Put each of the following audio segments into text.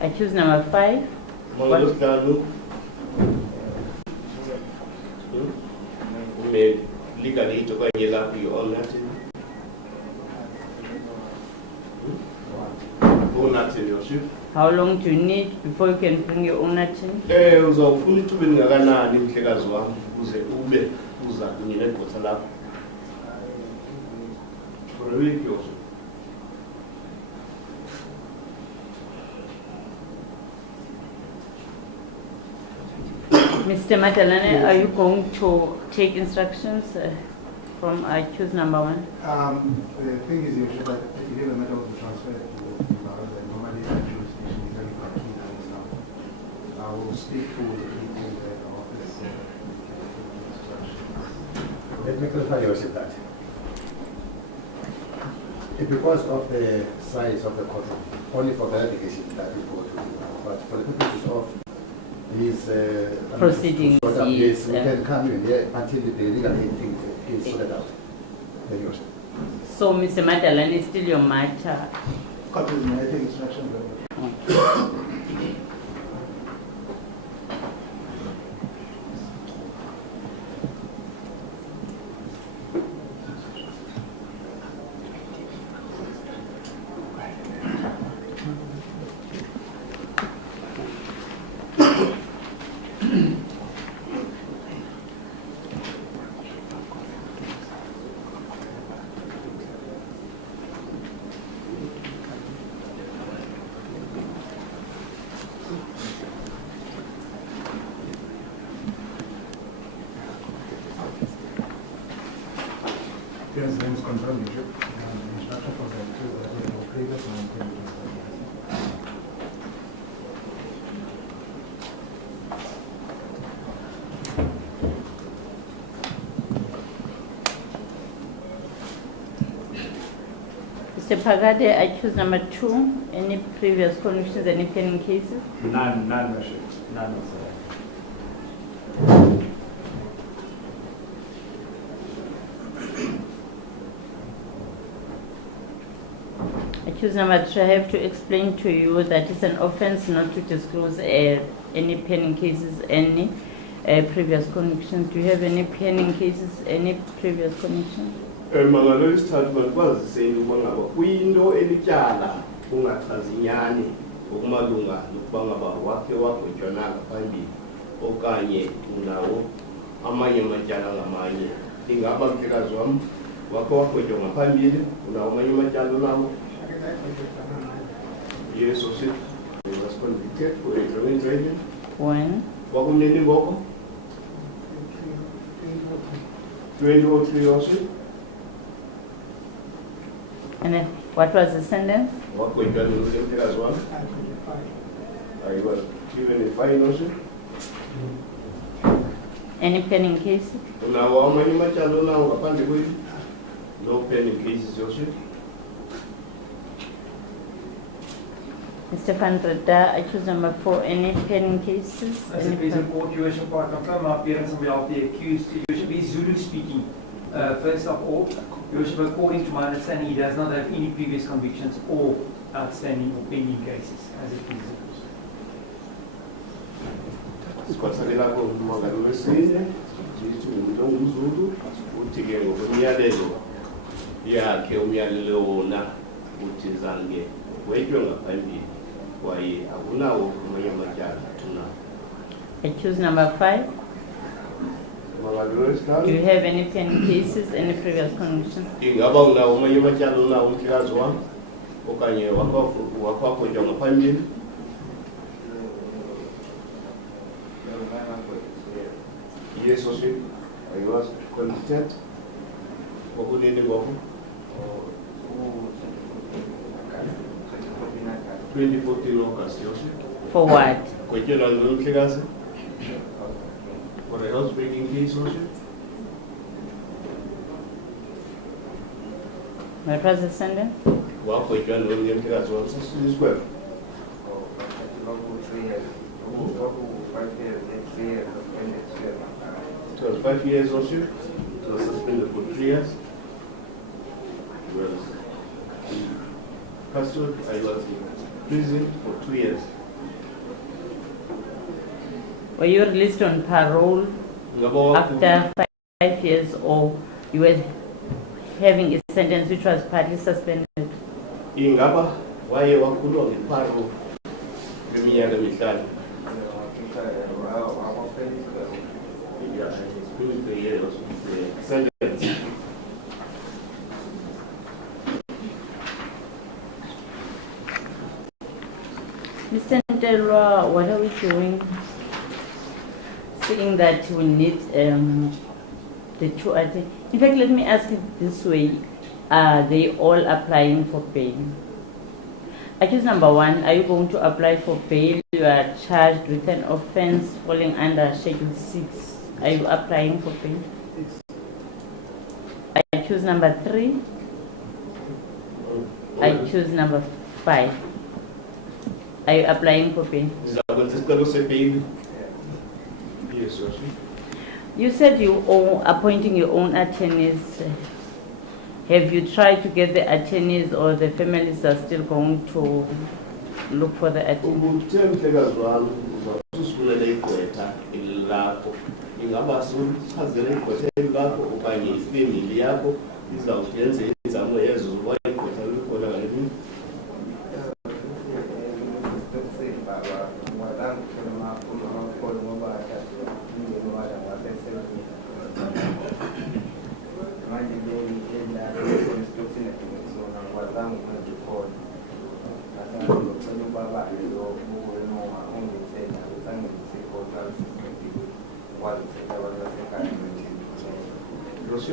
Accused number 5. Legally to go you all nothing. How long do you need before you can bring your own tin? Mr. Matalane, are you going to take instructions from accused number 1? The thing is, you should have a matter of the transfer to normally that jurisdiction is very particular now. I will speak to the people at the office. Let me clarify yourself that. Because of the size of the courtroom, only for the litigation that we go to, but for the purposes of these proceedings, yes, we can come in here until the legal aid thing is sorted out. So, Mr. Matalane, is still your matter? Copies may I take instruction? Mr. Pagade, accused number 2, any previous convictions, any pending cases? None, None, sir. Accused number 3, I have to explain to you that it's an offense not to disclose any pending cases, any previous convictions. Do you have any pending cases, any previous convictions? Mangalo isithathu balibaziseni uma ngaba kuyinto elityala ungachazinyani ukumalunga nokuba ngaba wakhe wagwetywananga phambili okanye unawo amanye amatyala ngamanye. Ingaba mhlekazi wam wakhe wagwetywa ngaphambili unawo amanye amatyala onawo? Yes, or shit. He was convicted for a driving. When? Wakumnini ngoko? 2003 or shit. And then, what was the sentence? What we done with him as well? I was given a fine also. Any pending cases? Now, how many much I don't know upon the way? No pending cases also. Mr. Van Reda, accused number 4, any pending cases? As a present court, Your Worship, I confirm my appearance on behalf of the accused. Your Worship is Zulu speaking. First of all, Your Worship, according to my understanding, he does not have any previous convictions or outstanding or pending cases as it is. Sakhela Buhlungu Vesele, Zulu, uthike ngokwemiyalelo yakhe umyalelo wona uthi zange wetshwe ngaphambili kwaye akunawo amanye amatyala tunawo. Accused number 5, do you have any pending cases, any previous convictions? Ingaba unawo amanye amatyala onawo mhlekazi wam okanye wakwagwetywa ngaphambili? Yes, or she? I was convicted. What would you go? 2014 August, For what? Question on the legacy? For a housebreaking case, also? What was the sentence? What question on the legacy was this well? It was 5 years also. It was suspended for 3 years. Well, custody, I was in prison for 2 years. Were you released on parole after 5 years, or you were having a sentence which was partly suspended? Ingaba waye wakhulwa ngepharo ngeminyaka emihlanu. Yeah, it's been 3 years sentence. Mr. Ntelwa, what are we doing? Saying that we need the two attorneys. In fact, let me ask it this way. Are they all applying for bail? Accused number 1, are you going to apply for bail? You are charged with an offense falling under Schedule 6. Are you applying for bail? Accused number 3. Accused number 5. Are you applying for bail? Yes, sir. You said you are appointing your own attorneys. Have you tried to get the attorneys, or the families are still going to look for the attorneys?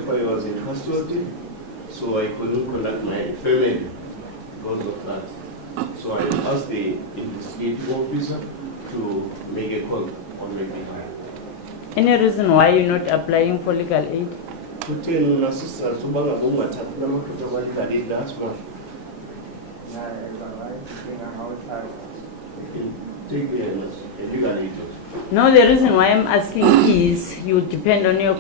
I was in custody, so I couldn't contact my family because of that. So I asked the investigative officer to make a call on my behalf. Any reason why you're not applying for legal aid? To tell my sister to bang a bomb attack, I'm not to legal aid last month. Take the legal aid. No, the reason why I'm asking is you depend on your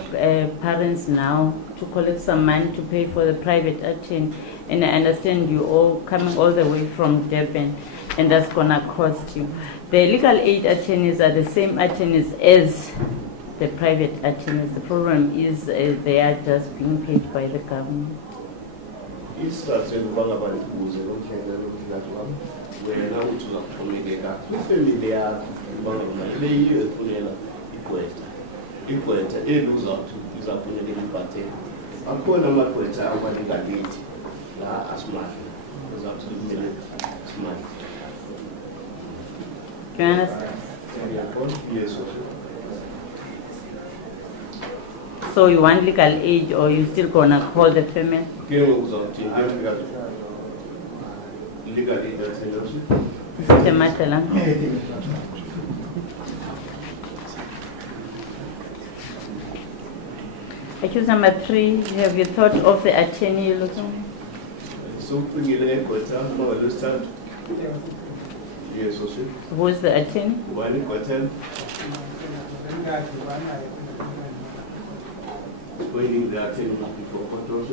parents now to collect some money to pay for the private attorney, and I understand you all coming all the way from Durban, and that's gonna cost you. The legal aid attorneys are the same attorneys as the private attorneys. The problem is they are just being paid by the government. Do you understand? Yes, sir. So you want legal aid, or you still gonna call the family? Legal aid, Mr. Matala. Accused number 3, have you thought of the attorney you're looking? Yes, sir. Who is the attorney? Explaining the attorney before court.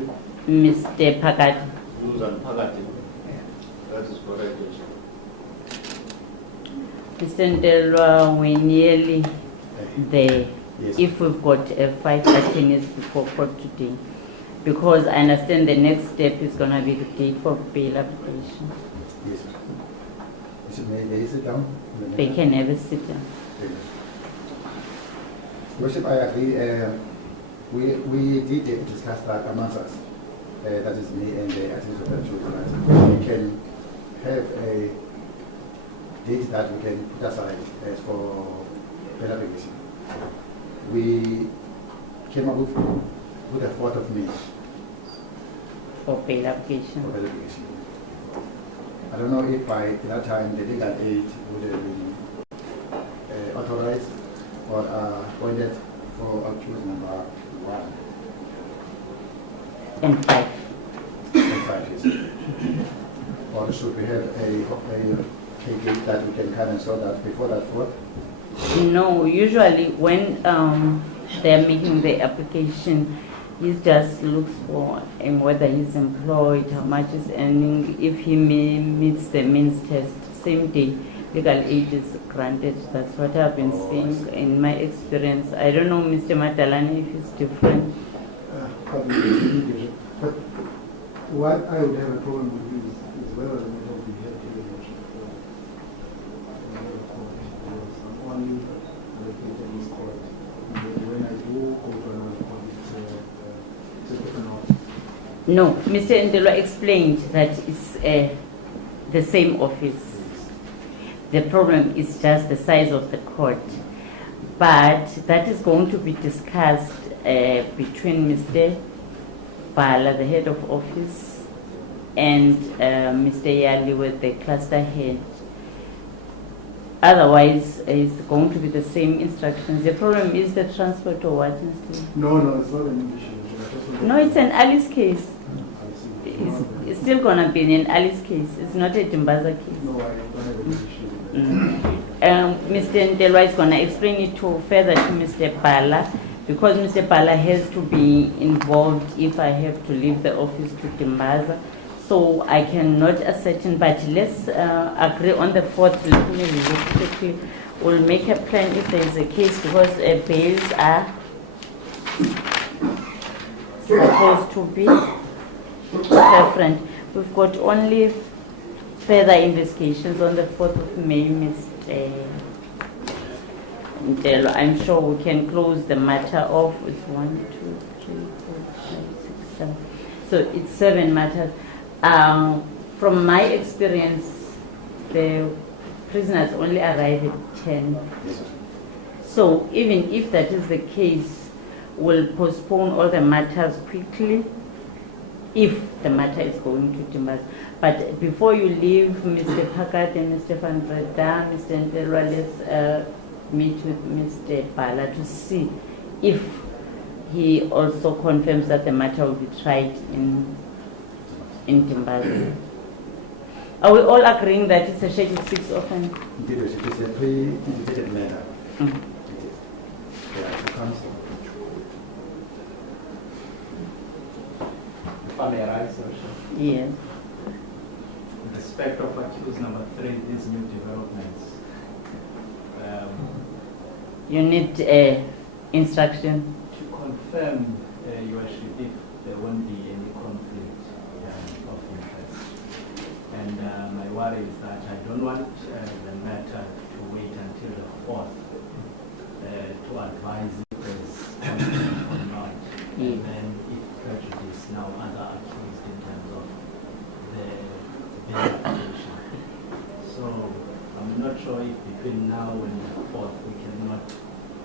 Mr. Pagat. That is correct. Mr. Ntelwa, we're nearly there. Yes. If we've got 5 attorneys before court today, because I understand the next step is going to be the date for bail application. Yes. May they sit down? They can never sit down. Worship, I agree. We did discuss that amongst us. That is me and the attorneys of the children. We can have a date that we can put aside as for bail application. We came up with the 4th of May For bail application. for bail application. I don't know if by that time the legal aid would have been authorized or appointed for accused number 1 And 5. and 5 years. Or should we have a date that we can come and sort that before that 4th? No, usually when they're making the application, he just looks for whether he's employed, how much he's earning, if he meets the means test, same day. legal aid is granted. That's what I've been seeing in my experience. I don't know, Mr. Madalani, if it's different. Probably. But what I would have a problem with is whether the matter will be heard to the I'm only located in this court. When I do go to another court, it's a different office. No, Mr. Ndelo explained that it's the same office. The problem is just the size of the court. But that is going to be discussed between Mr. Bala, the head of office, and Mr. Yali with the cluster head. Otherwise, it's going to be the same instructions. The problem is the transport or what, Mr. No, it's not an issue. No, it's an Alice case. I see. It's still going to be an Alice case. It's not a Timbaza case. No, I don't have an issue. Mr. Ndelwa is going to explain it further to Mr. Bala, because Mr. Bala has to be involved if I have to leave the office to Timbaza. So I cannot ascertain, but let's agree on the 4th. Let me look quickly. We'll make a plan if there is a case, because bails are supposed to be different. We've got only further investigations on the 4th of May, Mr. Ndelo. I'm sure we can close the matter off with 1, 2, 3, 4, 5, 6, 7. So it's 7 matters. From my experience, the prisoners only arrive at 10. So even if that is the case, we'll postpone all the matters quickly if the matter is going to Timbaza. But before you leave, Mr. Pakat and Mr. Van Breda, Mr. Ndelwa, let's meet with Mr. Bala to see if he also confirms that the matter will be tried in Timbaza. Are we all agreeing that it's a Schedule 6 offense? Indeed, it is a pre-litigated matter. It is. Yeah, it comes. If I may arise, Yes. in respect of accused number 3, these new developments, You need instruction. to confirm, Your Worship, if there won't be any conflict of interest. And my worry is that I don't want the matter to wait until the 4th to advise if there's conflict or not. And then it prejudice now other accused in terms of the application. So I'm not sure if between now and the 4th we cannot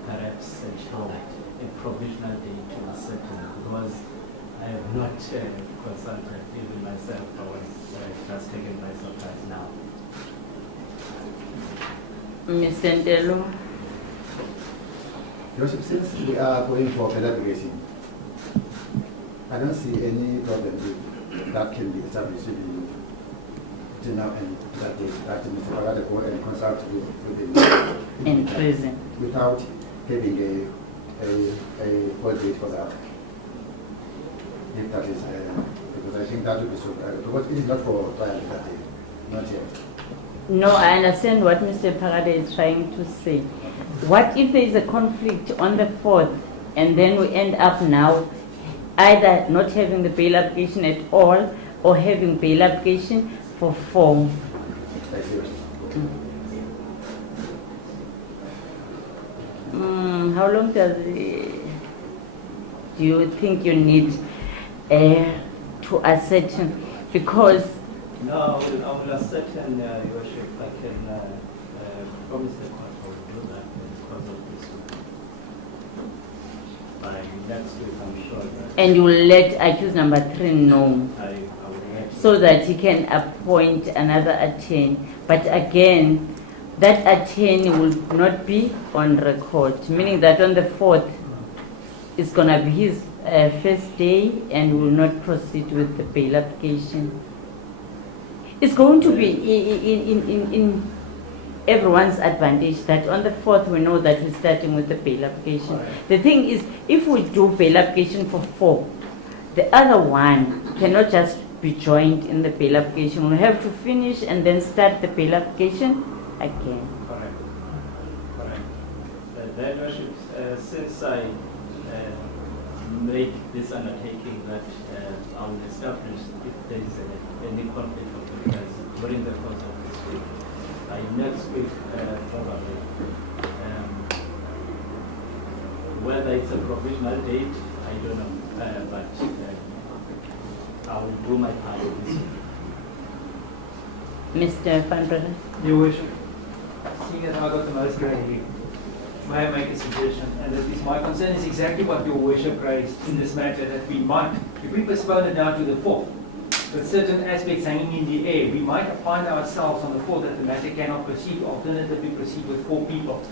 perhaps secure a provisional date to a certain, because I have not consulted even myself. I was just taken by surprise now. Mr. Ndelo. Your Worship, since we are going for collaboration, I don't see any problem with that can be established between now and that date, that Mr. Parada go and consult with him In prison. without having a court date for that. If that is, because I think that would be so, because it is not for trial that day, not yet. No, I understand what Mr. Parada is trying to say. What if there is a conflict on the 4th and then we end up now either not having the bail application at all or having bail application for 4? I see. How long do you think you need to ascertain? Because No, I will ascertain, Your Worship, I can promise the court I will do that because of this week. By next week, I'm sure that and you will let accused number 3 know, I will let you. so that he can appoint another attorney. But again, that attorney will not be on record, meaning that on the 4th it's going to be his first day and will not proceed with the bail application. It's going to be in everyone's advantage that on the 4th we know that we're starting with the bail application. The thing is, if we do bail application for 4, the other one cannot just be joined in the bail application. We'll have to finish and then start the bail application again. Correct. Correct. Then, Your Worship, since I made this undertaking that I will establish if there is any conflict of interest during the course of this week, next week probably, whether it's a provisional date, I don't know, but I will do my part this week. Mr. Van Breda? Your Worship, seeing as I got the most gravely, may I make a suggestion? And that is, my concern is exactly what Your Worship raised in this matter, that we might, if we postpone it now to the 4th, with certain aspects hanging in the air, we might find ourselves on the 4th that the matter cannot proceed, alternatively proceed with 4 people.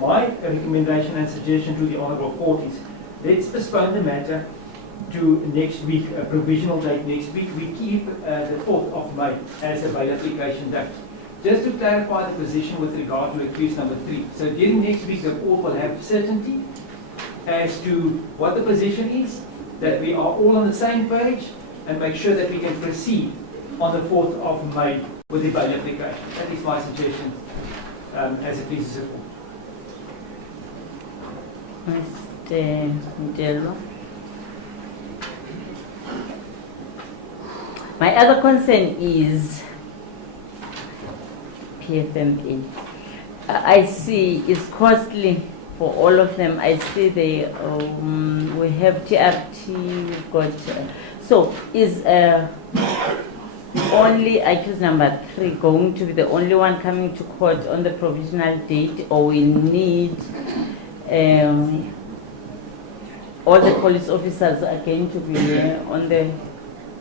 My recommendation and suggestion to the Honourable Court is, let's postpone the matter to next week, a provisional date next week. We keep the 4th of May as a bail application date. Just to clarify the position with regard to accused number 3. So during next week, the court will have certainty as to what the position is, that we are all on the same page, and make sure that we can proceed on the 4th of May with the bail application. That is my suggestion as it pleases the court. Mr. Ndelo? My other concern is PFMA. I see it's costly for all of them. I see we have TRT, we've got. So is only accused number 3 going to be the only one coming to court on the provisional date, or we need all the police officers are going to be here on the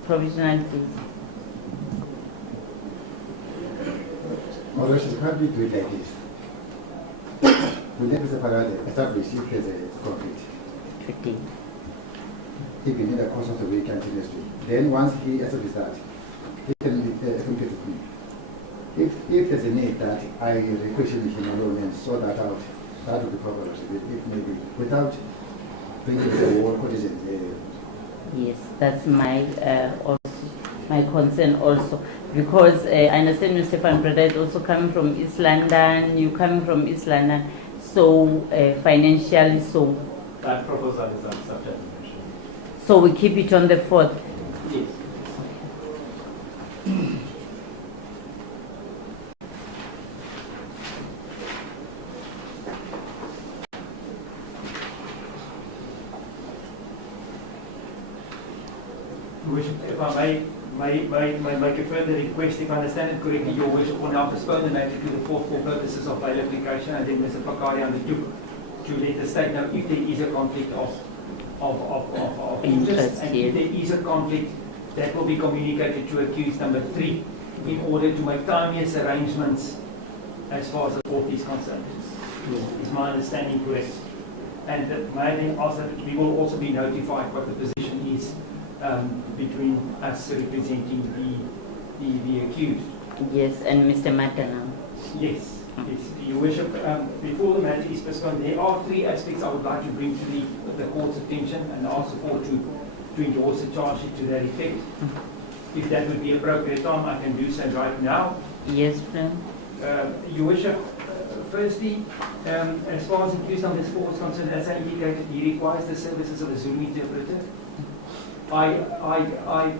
provisional date? Although she's probably do it like this. We never establish if there's a conflict. Okay. If we need a course of the week continuously. Then once he establishes that, he can communicate with me. If there's a need that I requestion him alone and sort that out, that would be proper, if maybe, without bringing the whole condition. Yes, that's my my concern also, because I understand Mr. Van Breda is also coming from East London, you coming from East London, so financially, so. That proposal is accepted. So we keep it on the 4th? Yes. Worship, if I may make a further request, if I understand it correctly, Your Worship will now postpone the matter to the 4th for purposes of bail application, and then Mr. Pakari undertook to let the state know if there is a conflict of interest, and if there is a conflict, that will be communicated to accused number 3 in order to make timeliest arrangements as far as the court is concerned. Is my understanding correct? And may I then ask that we will also be notified what the position is between us representing the accused. Yes, and Mr. Matana. Yes. Yes, Your Worship, before the matter is postponed, there are 3 aspects I would like to bring to the court's attention and ask the court to endorse a charge sheet to that effect. If that would be appropriate time, I can do so right now. Yes, please. Your Worship, firstly, as far as accused number 4 is concerned, as I indicated, he requires the services of a Zulu interpreter. I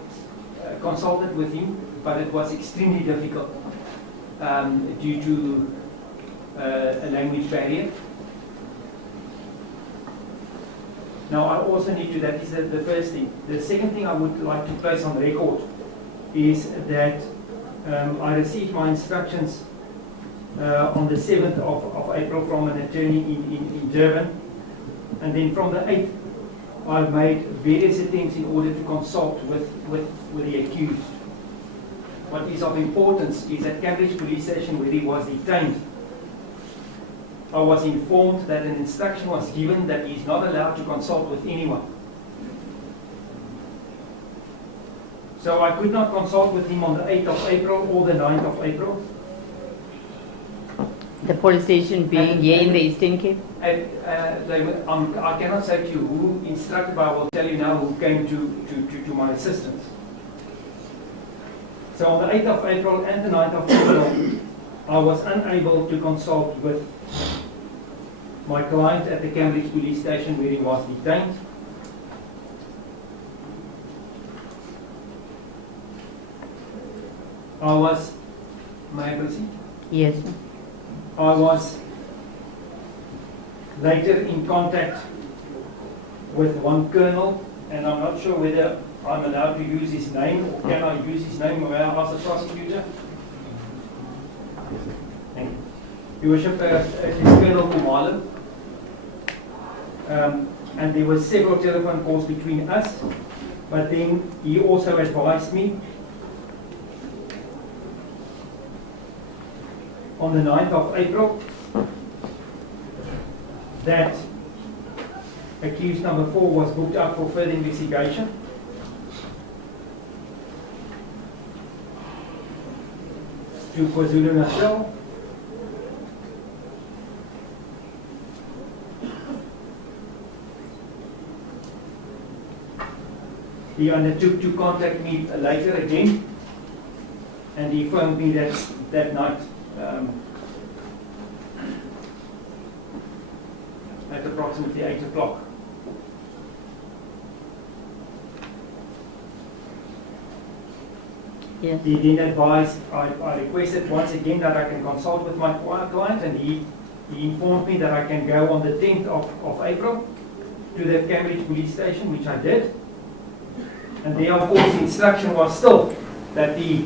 consulted with him, but it was extremely difficult due to a language barrier. Now, I also need to, that is the first thing. The second thing I would like to place on record is that I received my instructions on the 7th of April from an attorney in Durban, and then from the 8th I've made various attempts in order to consult with the accused. What is of importance is at Cambridge Police Station, where he was detained, I was informed that an instruction was given that he is not allowed to consult with anyone. So I could not consult with him on the 8th of April or the 9th of April. The police station being here in the Eastern Cape? I cannot say to you who instructed, but I will tell you now who came to my assistance. So on the 8th of April and the 9th of April, I was unable to consult with my client at the Cambridge police station where he was detained. May I proceed? Yes, sir. I was later in contact with one colonel, and I'm not sure whether I'm allowed to use his name, or can I use his name when I ask the prosecutor? Thank you. Your Worship, it is Colonel Kumalo. And there were several telephone calls between us, but then he also advised me on the 9th of April that accused number 4 was booked up for further investigation. To KwaZulu-Natal. He undertook to contact me later again, and he phoned me that night at approximately 8 o'clock. Yes. He then advised, I requested once again that I can consult with my client, and he informed me that I can go on the 10th of April to the Cambridge police station, which I did. And there, of course, the instruction was still that the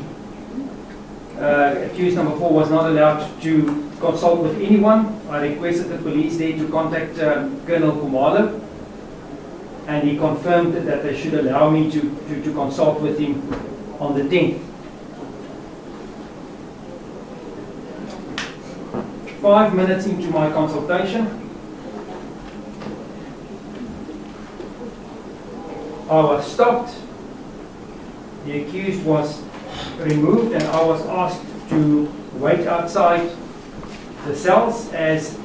accused number 4 was not allowed to consult with anyone. I requested the police there to contact Colonel Kumalo, and he confirmed that they should allow me to consult with him on the 10th. 5 minutes into my consultation, I was stopped. The accused was removed, and I was asked to wait outside the cells as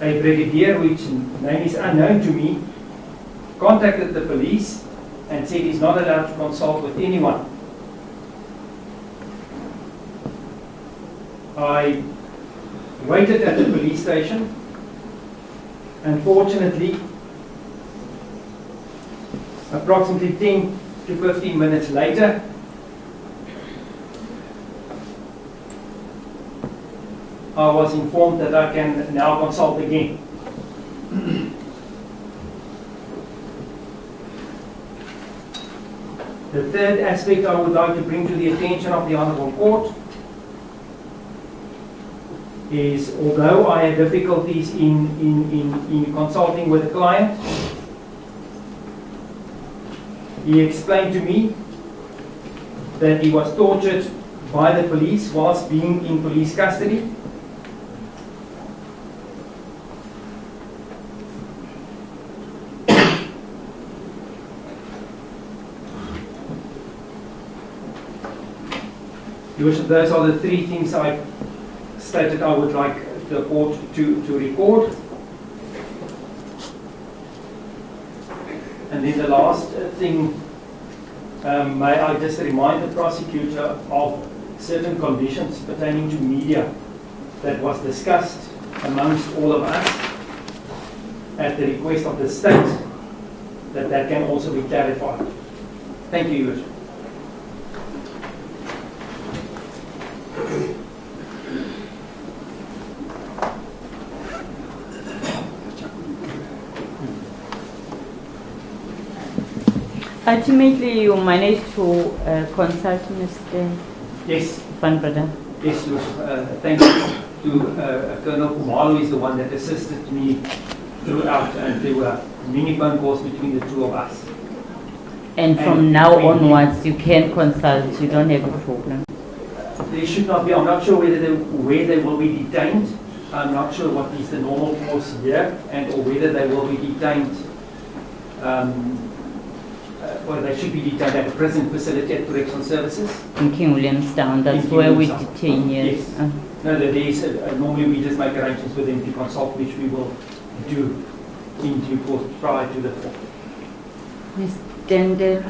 a brigadier, which name is unknown to me, contacted the police and said he's not allowed to consult with anyone. I waited at the police station. Unfortunately, approximately 10 to 15 minutes later, I was informed that I can now consult again. The third aspect I would like to bring to the attention of the Honourable Court is, although I had difficulties in consulting with the client, he explained to me that he was tortured by the police whilst being in police custody. Those are the three things I stated I would like the court to record. And then the last thing, may I just remind the prosecutor of certain conditions pertaining to media that was discussed amongst all of us at the request of the state, that can also be clarified. Thank you, Your Worship. Ultimately, you managed to consult Mr. Yes. Van Breda. Yes, Your Worship. Thank you to Colonel Kumalo, is the one that assisted me throughout, and there were many phone calls between the two of us. And from now onwards, you can consult, you don't have a problem. They should not be. I'm not sure where they will be detained. I'm not sure what is the normal course here, and or whether they will be detained. Well, they should be detained at a prison facility at Correctional Services. In King Williamstown, that's where we detain, yes. Yes. No, there is, normally we just make arrangements with them to consult, which we will do in due course prior to the 4th. Ms. Dendel.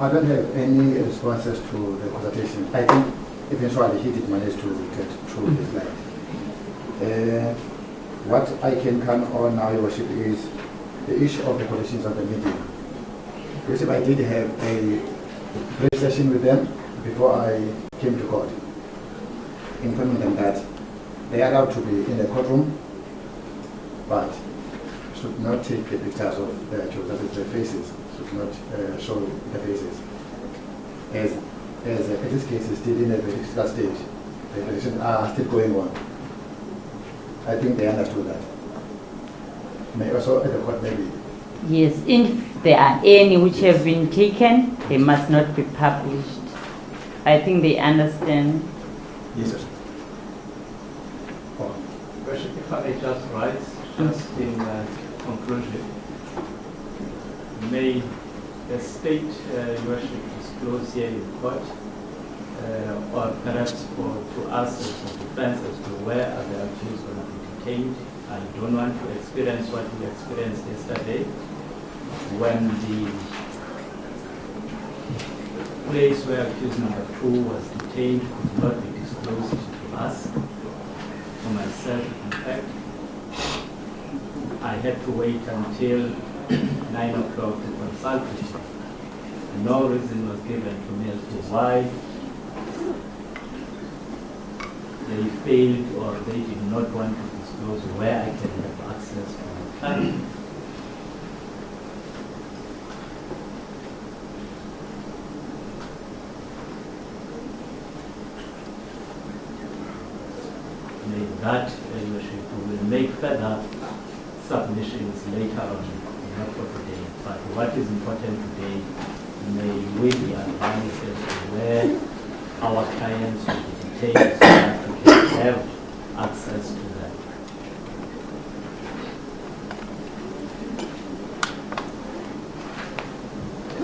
I don't have any responses to the consultation. I think eventually he did manage to get through his life. What I can come on now, Your Worship, is the issue of the conditions of the meeting. Because I did have a brief session with them before I came to court, informing them that they are allowed to be in the courtroom, but should not take the pictures of their children, that is their faces, should not show the faces. As this case is still in a very critical stage, the investigations are still going on. I think they understood that. May also at the court maybe. Yes, if there are any which have been taken, they must not be published. I think they understand. Yes, sir. Worship, if I may just rise, just in conclusion, may the state, Your Worship, disclose here in court, or perhaps to us as a defense as to where are the accused going to be detained. I don't want to experience what we experienced yesterday when the place where accused number 2 was detained could not be disclosed to us. For myself, in fact, I had to wait until 9 o'clock to consult with him. No reason was given to me as to why they failed or they did not want to disclose where I can have access to my client. That we will make further submissions later on, not for today. But what is important today, may we be advised as to where our clients will be detained so that we can have access to them.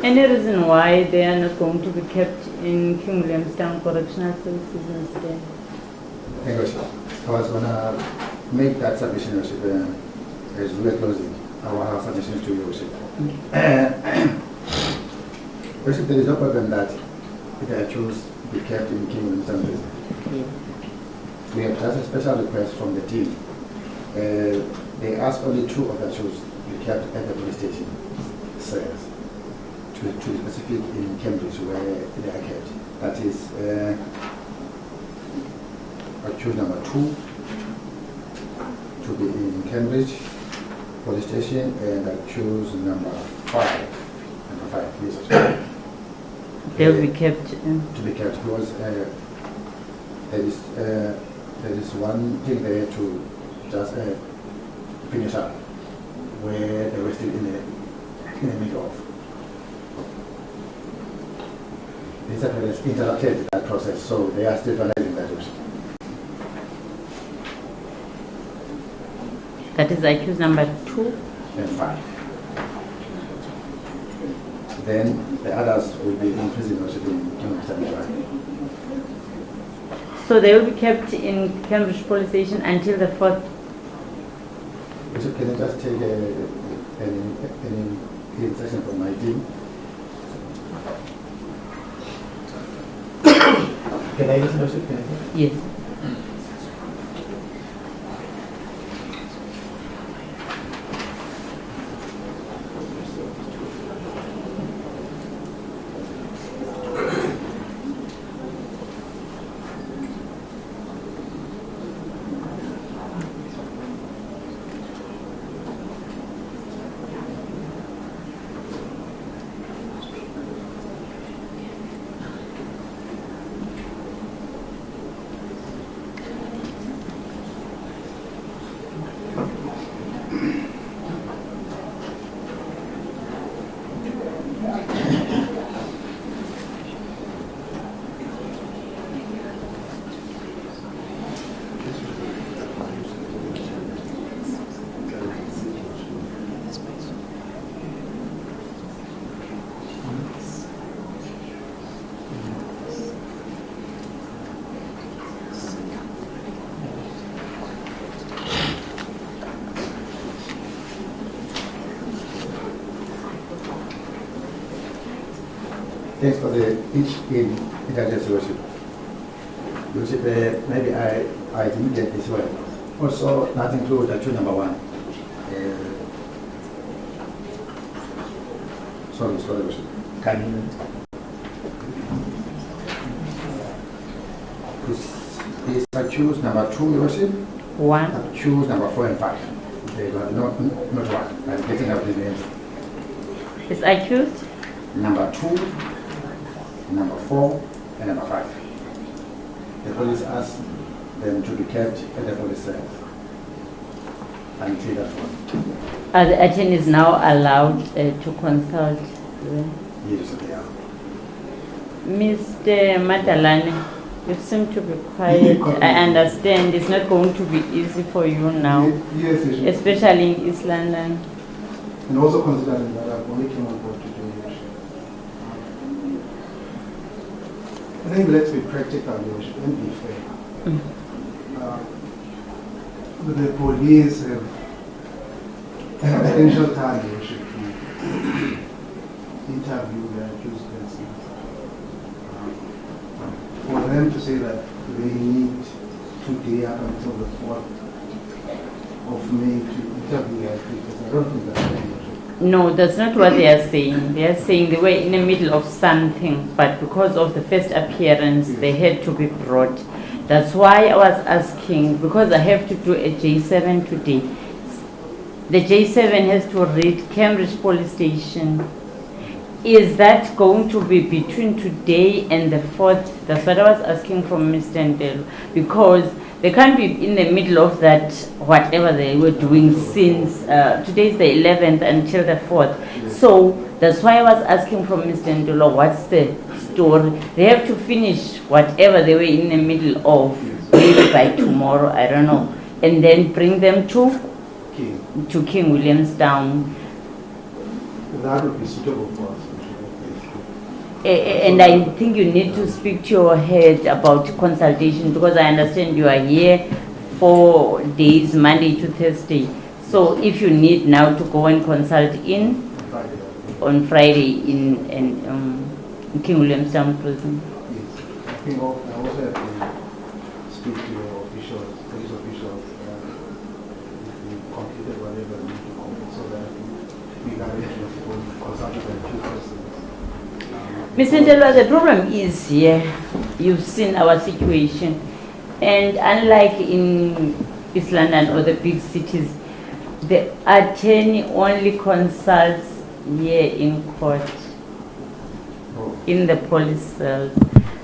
Any reason why they are not going to be kept in King Williamstown Correctional Services instead? Thank you, sir. I was going to make that submission, Your Worship, as we are closing our submissions to Your Worship. Worship, there is no problem that the accused be kept in King Williamstown prison. We have just a special request from the team. They ask only 2 of the accused be kept at the police station cells, to be specific in Cambridge where they are kept. That is accused number 2 to be in Cambridge police station, and accused number 5. Yes. They'll be kept to be kept because there is one thing there to just finish up where they were still in the middle of. This has interrupted that process, so they are still finalizing that also. That is accused number 2 and 5. Then the others will be in prison also in Cambridge. So they will be kept in Cambridge Police Station until the 4th. Bishop, can I just take any instruction from my team? Can I listen, Bishop? Yes. Thanks for the intelligence, Worship. Worship, maybe I didn't get this well. Also, nothing to do with number 1. Sorry, Worship. Can you? Is accused number 2, Worship? 1. Accused number 4 and 5. They were not 1. I'm getting up the names. Is accused? Number 2, number 4, and number 5. The police asked them to be kept at the police cells until that one. Are the attorneys now allowed to consult? Yes, they are. Mr. Madalane, you seem to be quiet. I understand it's not going to be easy for you now, Yes, especially in East London. and also considering that I've only came on board to do it. I think let's be practical, Worship, and be fair. The police have a potential time, Worship, to interview the accused persons. For them to say that they need today up until the 4th of May to interview the accused persons, I don't think that's right. No, that's not what they are saying. They are saying they were in the middle of something, but because of the first appearance, they had to be brought. That's why I was asking, because I have to do a J7 today. The J7 has to read Cambridge Police Station. Is that going to be between today and the 4th? That's what I was asking from Mr. Ndelo, because they can't be in the middle of that, whatever they were doing since today is the 11th until the 4th. So that's why I was asking from Mr. Ndelo, what's the story? They have to finish whatever they were in the middle of, maybe by tomorrow, I don't know, and then bring them to King Williamstown. That would be suitable for us. And I think you need to speak to your head about consultation, because I understand you are here 4 days, Monday to Thursday. So if you need now to go and consult on Friday in King Williamstown prison. Yes. I think I also have to speak to your officials, police officials, if we completed whatever we need to complete, so that we can arrange to consult with the accused persons. Mr. Ndelo, the problem is here, you've seen our situation, and unlike in East London or the big cities, the attorney only consults here in court, in the police cells.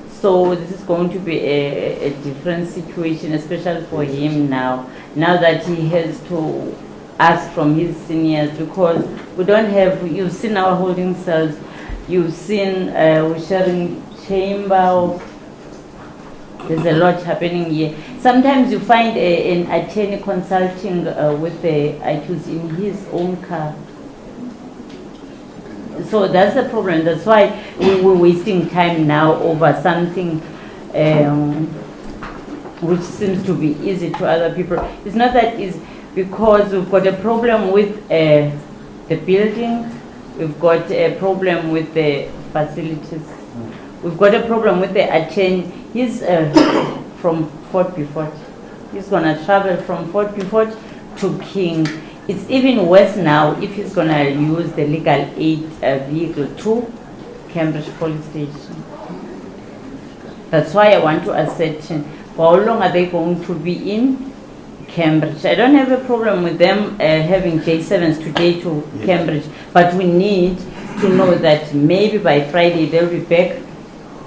So this is going to be a different situation, especially for him now that he has to ask from his seniors, because we don't have, you've seen our holding cells, you've seen we're sharing chamber. There's a lot happening here. Sometimes you find an attorney consulting with the accused in his own car. So that's the problem. That's why we're wasting time now over something which seems to be easy to other people. It's not that it's because we've got a problem with the building. We've got a problem with the facilities. We've got a problem with the attorney. He's from Fort Hare. He's going to travel from Fort Hare to King. It's even worse now if he's going to use the legal aid vehicle to Cambridge Police Station. That's why I want to ascertain for how long are they going to be in Cambridge. I don't have a problem with them having J7s today to Cambridge, but we need to know that maybe by Friday they'll be back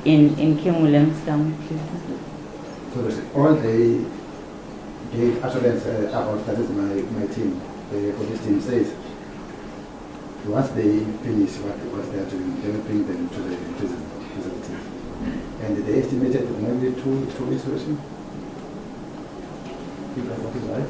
in King Williamstown. So all they gave assurance about, that is my team, the police team says, once they finish what they are doing, they will bring them to the prison facilities. And they estimated maybe 2 weeks version. What is right?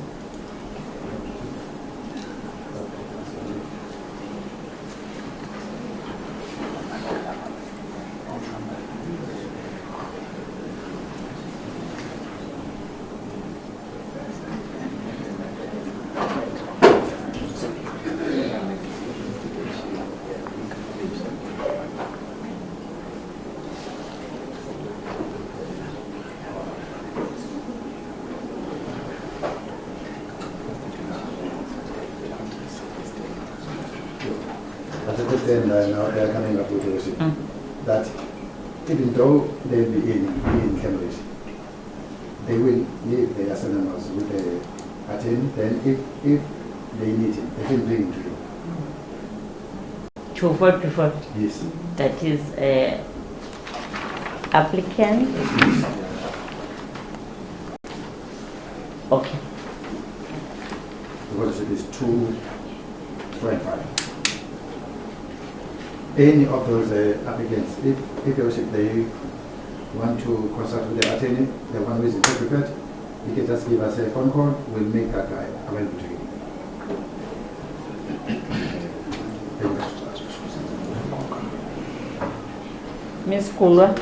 and now they are coming up with the issue that even though they'll be in Cambridge, they will leave their seminars with the attorney. Then if they need him, they can bring him to you. To what? Yes. That is applicant. Okay. Because it is 2, 4, and 5. Any of those applicants, if they want to consult with the attorney, the one who is prepared, you can just give us a phone call. We'll make that guy available to you. Ms. Kulwa,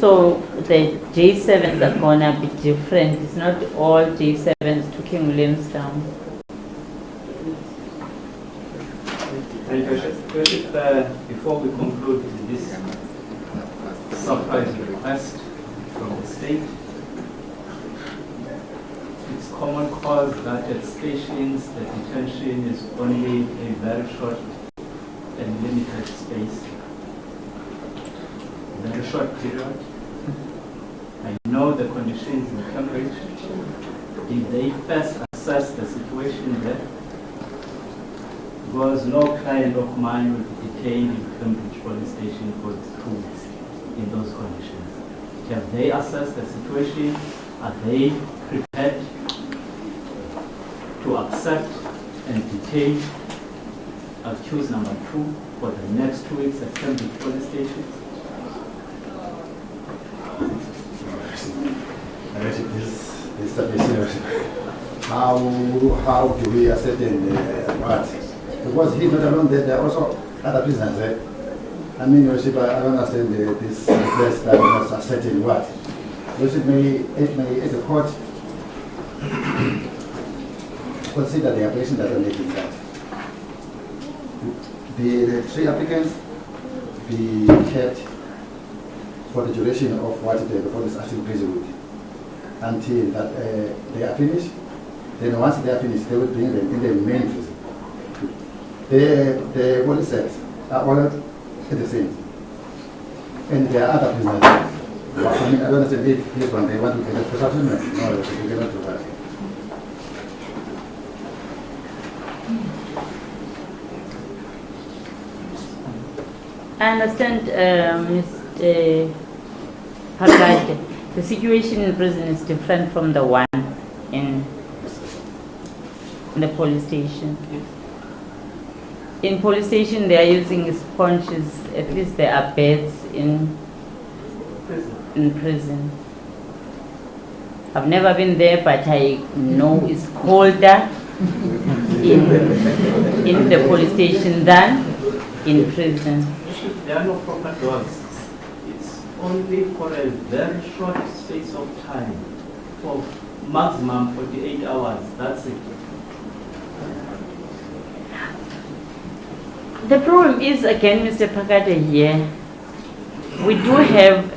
so the J7s are going to be different. It's not all J7s to King Williamstown. Thank you, Worship. Before we conclude this surprise request from the state, it's common cause that at stations the detention is only a very short and limited space. Very short period. I know the conditions in Cambridge. Did they first assess the situation there? Because no client of mine will be detained in Cambridge police station for 2 weeks in those conditions. Have they assessed the situation? Are they prepared to accept and detain accused number 2 for the next 2 weeks at Cambridge police station? How do we ascertain what? Because he's not alone, there are also other prisoners. I mean, Worship, I don't understand this request that was ascertain what. Worship, may the court consider the application that are making that the 3 applicants be kept for the duration of what the police actually busy with until that they are finished. Then once they are finished, they will bring them in the main prison. The police cells are all the same. And there are other prisoners. I mean, I don't understand if this one they want to get a special treatment. No, they cannot do that. I understand, Mr. Phakade, the situation in prison is different from the one in the police station. In police station, they are using sponges. At least there are beds in prison. I've never been there, but I know it's colder in the police station than in prison. There are no proper doors. It's only for a very short space of time, for maximum 48 hours. That's it. The problem is, again, Mr. Phakade, here, we do have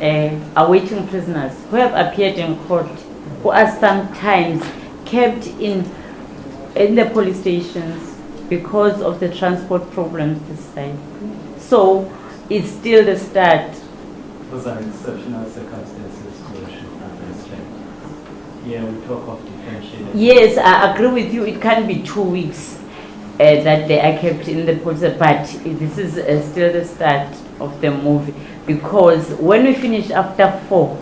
awaiting prisoners who have appeared in court, who are sometimes kept in the police stations because of the transport problems this side. So it's still the start. Those are exceptional circumstances, Here we talk of detention. Yes, I agree with you. It can be 2 weeks that they are kept in the police, but this is still the start of the movie, because when we finish after 4,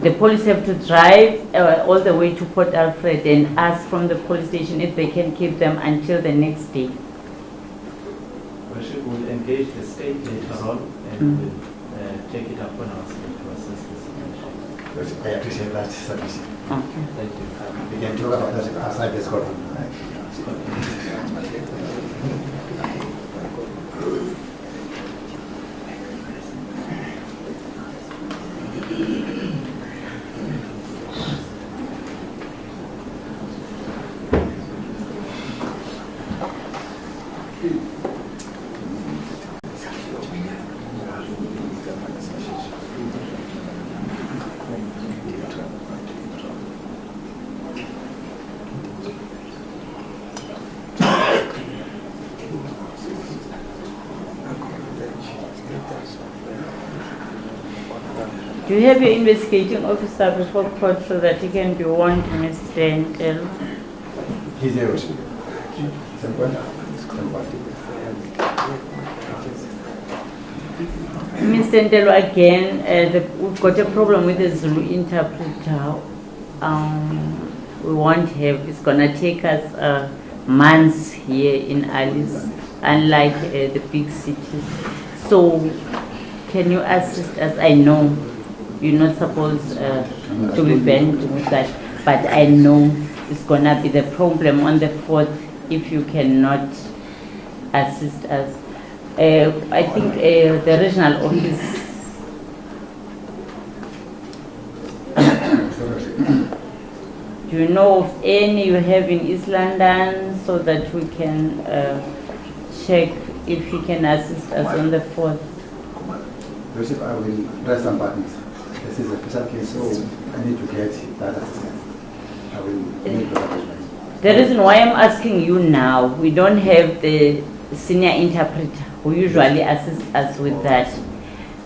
the police have to drive all the way to Port Alfred and ask from the police station if they can keep them until the next day. Worship will engage the state later on and will take it upon ourselves to assess the situation. I appreciate that submission. Okay. Thank you. We can talk about that outside this court. Do you have your investigating officer before court so that he can be warned, Mr. Ntelo? He's there. Mr. Ntelo, again, we've got a problem with the Zulu interpreter. We won't have, it's gonna take us months here in Alice, unlike the big cities. So, can you assist us? I know you're not supposed to be bent with that, but I know it's gonna be the problem on the 4th if you cannot assist us. I think the regional office. Do you know of any you have in East London so that we can check if he can assist us on the 4th? Joseph, I will try some partners. This is a special case, so I need to get that assistance. I will make the arrangements. The reason why I'm asking you now, we don't have the senior interpreter who usually assists us with that.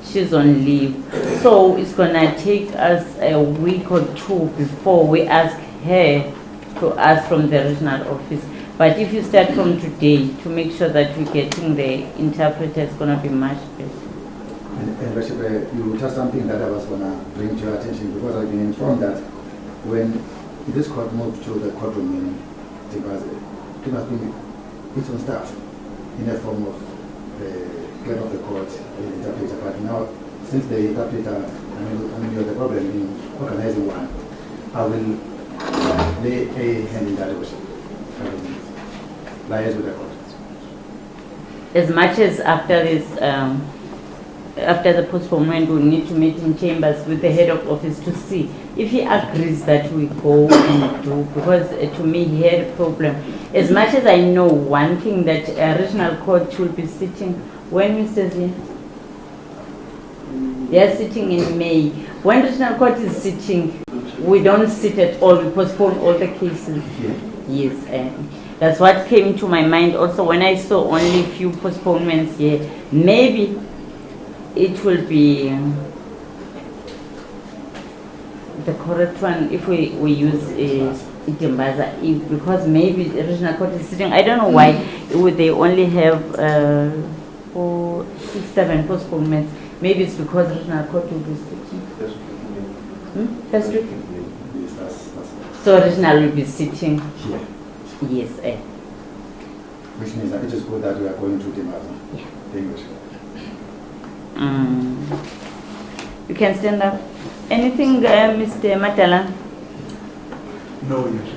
She's on leave. So it's gonna take us a week or two before we ask her to ask from the regional office. But if you start from today to make sure that we're getting the interpreter, it's gonna be much better. And Bishop, you touched something that I was going to bring to your attention, because I've been informed that when this court moved to the courtroom in Zimbabwe, it must be its own staff in the form of the clerk of the court, the interpreter. But now, since the interpreter, I mean, you're the problem in organizing one, I will lay a hand in that direction. Liaise with the court. As much as after this, after the postponement, we need to meet in chambers with the head of office to see if he agrees that we go and do, because to me he had a problem. As much as I know one thing, that a regional court will be sitting, when Mr. Z? They are sitting in May. When regional court is sitting, we don't sit at all, we postpone all the cases. Yes, that's what came to my mind also when I saw only a few postponements here. Maybe it will be the correct one if we use Itimbaza, because maybe the regional court is sitting. I don't know why would they only have 4, 6, 7 postponements. Maybe it's because the regional court will be sitting. First week? So regional will be sitting. Yes. Which means that it is good that we are going to Itimbaza. Yeah. English. You can stand up. Anything, Mr. Matala? No, yes.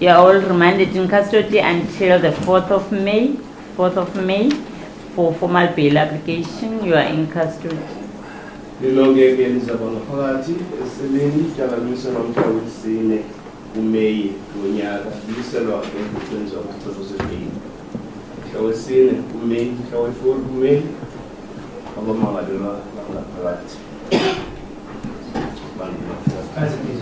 You are all remanded in custody until the 4th of May. 4th of May for formal bail application. You are in custody. Lilonke ke lizabona phakathi eseleni tyala limiselwa umhla wesine kuMeyi ngonyaka liselwa ngokwenziwa kwisicelo sebheyili. Mhla wesine kuMeyi, mhla we-4 kuMeyi abamangalelwa ngaphakathi. As it is,